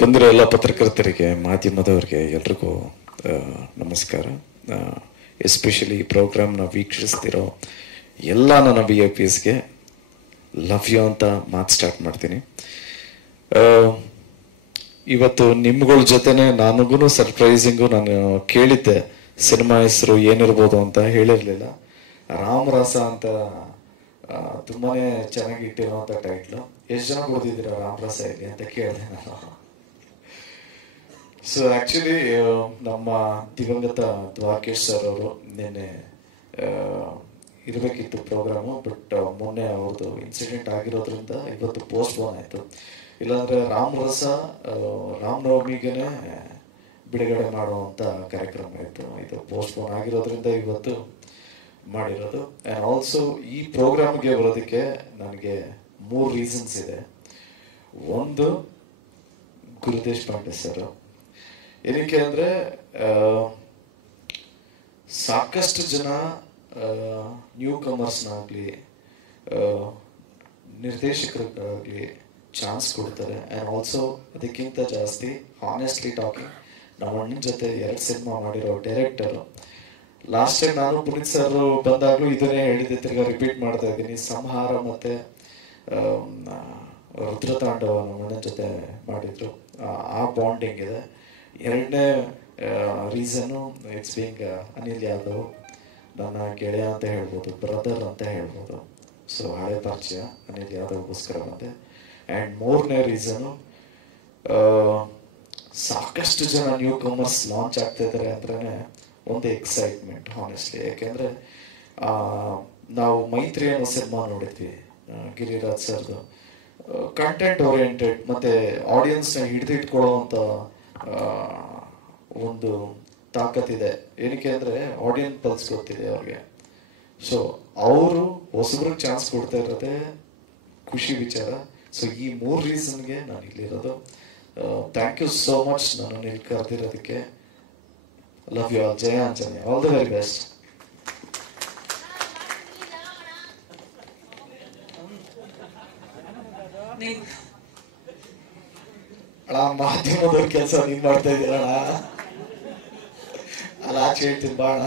ಬಂದಿರೋ ಎಲ್ಲ ಪತ್ರಕರ್ತರಿಗೆ, ಮಾಧ್ಯಮದವರಿಗೆ ಎಲ್ರಿಗೂ ನಮಸ್ಕಾರ. ಎಸ್ಪೆಷಲಿ ಈ ಪ್ರೋಗ್ರಾಮ್ನ ವೀಕ್ಷಿಸ್ತಿರೋ ಎಲ್ಲ ನನ್ನ VIPsಗೆ ಲವ್ ಯು ಅಂತ ಮಾತು ಸ್ಟಾರ್ಟ್ ಮಾಡ್ತೀನಿ. ಇವತ್ತು ನಿಮ್ಗಳ ಜೊತೆನೆ ನನಗೂ ಸರ್ಪ್ರೈಸಿಂಗು ನಾನು ಕೇಳಿದ್ದೆ ಸಿನಿಮಾ ಹೆಸರು ಏನಿರ್ಬೋದು ಅಂತ. ಹೇಳಿರಲಿಲ್ಲ. ರಾಮರಸ ಅಂತ ತುಂಬಾನೇ ಚೆನ್ನಾಗಿ ಇಟ್ಟಿರೋಂಥ ಟೈಟ್ಲು. ಎಷ್ಟು ಜನ ಓದಿದ್ದೀರ ರಾಮರಸ ಇಲ್ಲಿ ಅಂತ ಕೇಳಿದೆ ನಾನು. ಸೊ ಆಕ್ಚುಲಿ ನಮ್ಮ ದಿವಂಗತ ದ್ವಾರಕೇಶ್ ಸರ್ ಅವರು ನಿನ್ನೆ ಇರಬೇಕಿತ್ತು ಪ್ರೋಗ್ರಾಮು, ಬಟ್ ಮೊನ್ನೆ ಅವ್ರದ್ದು ಇನ್ಸಿಡೆಂಟ್ ಆಗಿರೋದ್ರಿಂದ ಇವತ್ತು ಪೋಸ್ಟ್ ಪೋನ್ ಆಯಿತು. ಇಲ್ಲಾಂದರೆ ರಾಮರಸ ರಾಮನವಮಿಗೆ ಬಿಡುಗಡೆ ಮಾಡುವಂಥ ಕಾರ್ಯಕ್ರಮ ಇತ್ತು. ಇದು ಪೋಸ್ಟ್ ಪೋನ್ ಆಗಿರೋದ್ರಿಂದ ಇವತ್ತು ಮಾಡಿರೋದು. ಆ್ಯಂಡ್ ಆಲ್ಸೋ ಈ ಪ್ರೋಗ್ರಾಮ್ಗೆ ಬರೋದಕ್ಕೆ ನನಗೆ 3 ರೀಸನ್ಸ್ ಇದೆ. ಒಂದು, ಗುರು ದೇಶಪಾಂಡೆ ಸರ್. ಏನಕ್ಕೆ ಅಂದರೆ ಸಾಕಷ್ಟು ಜನ ನ್ಯೂ ಕಮರ್ಸ್ನಾಗಲಿ ನಿರ್ದೇಶಕರಿಗಾಗಲಿ ಚಾನ್ಸ್ ಕೊಡ್ತಾರೆ. ಆ್ಯಂಡ್ ಆಲ್ಸೋ ಅದಕ್ಕಿಂತ ಜಾಸ್ತಿ ಹಾನೆಸ್ಟ್ಲಿ ಟಾಕಿಂಗ್, ನಮ್ಮ ಅಣ್ಣನ ಜೊತೆ 2 ಸಿನಿಮಾ ಮಾಡಿರೋ ಡೈರೆಕ್ಟರು. ಲಾಸ್ಟ್ ಟೈಮ್ ನಾನು ಪುನೀತ್ ಸರ್ ಬಂದಾಗಲೂ ಇದನ್ನೇ ಹೇಳಿದ್ದೆ, ತಿರ್ಗಾ ರಿಪೀಟ್ ಮಾಡ್ತಾ ಇದ್ದೀನಿ. ಸಂಹಾರ ಮತ್ತು ರುದ್ರತಾಂಡವ ನಮ್ಮ ಅಣ್ಣನ ಜೊತೆ ಮಾಡಿದ್ರು. ಆ ಬಾಂಡಿಂಗ್ ಇದೆ. 2ನೇ reason, it's being Anil Yadav, ನನ್ನ ಗೆಳೆಯ ಅಂತ ಹೇಳ್ಬೋದು, ಬ್ರದರ್ ಅಂತ ಹೇಳ್ಬೋದು. ಸೊ ಹಳೆ ಪರಿಚಯ ಅನಿಲ್ ಯಾದವ್ಗೋಸ್ಕರ ಬಂದೆ. ಆ್ಯಂಡ್ 3ನೇ ರೀಸನು, ಸಾಕಷ್ಟು ಜನ ನ್ಯೂ ಕಮರ್ಸ್ ಲಾಂಚ್ ಆಗ್ತಾ ಇದ್ದಾರೆ ಅಂದ್ರೆ ಒಂದು ಎಕ್ಸೈಟ್ಮೆಂಟ್ ಹಾನೆಸ್ಟ್ಲಿ. ಯಾಕೆಂದರೆ ನಾವು ಮೈತ್ರಿ ಅನ್ನೋ ಸಿನಿಮಾ ನೋಡಿದ್ವಿ ಗಿರಿರಾಜ್ ಸರ್ದು. ಕಂಟೆಂಟ್ ಓರಿಯೆಂಟೆಡ್ ಮತ್ತು ಆಡಿಯನ್ಸ್ನ ಹಿಡಿದಿಟ್ಕೊಳ್ಳೋವಂಥ ಒಂದು ತಾಕತ್ತಿದೆ. ಏನಕ್ಕೆ ಅಂದರೆ ಆಡಿಯನ್ಸ್ ಪಲ್ಸ್ ಗೊತ್ತಿದೆ ಅವ್ರಿಗೆ. ಸೊ ಅವರು ಹೊಸಬ್ರಿಗೆ ಚಾನ್ಸ್ ಕೊಡ್ತಾ ಇರೋದೇ ಖುಷಿ ವಿಚಾರ. ಸೊ ಈ 3 ರೀಸನ್ಗೆ ನಾನು ಇಲ್ಲಿರೋದು. ಥ್ಯಾಂಕ್ ಯು ಸೋ ಮಚ್ ನನ್ನನ್ನು ಇಲ್ಲಿ ಕರೆದಿರೋದಕ್ಕೆ. Love you all. ಜಯ Anjaneya. All the very best. ಅಣ್ಣ, ಮಾಧ್ಯಮದವ್ರ ಕೆಲಸ ನೀನ್ ಮಾಡ್ತಾ ಇದ್ದೀರಣ್ಣ. ಅಲ್ಲ ಆಚೆ ಹೇಳ್ತೀನಿ ಬಾಣ.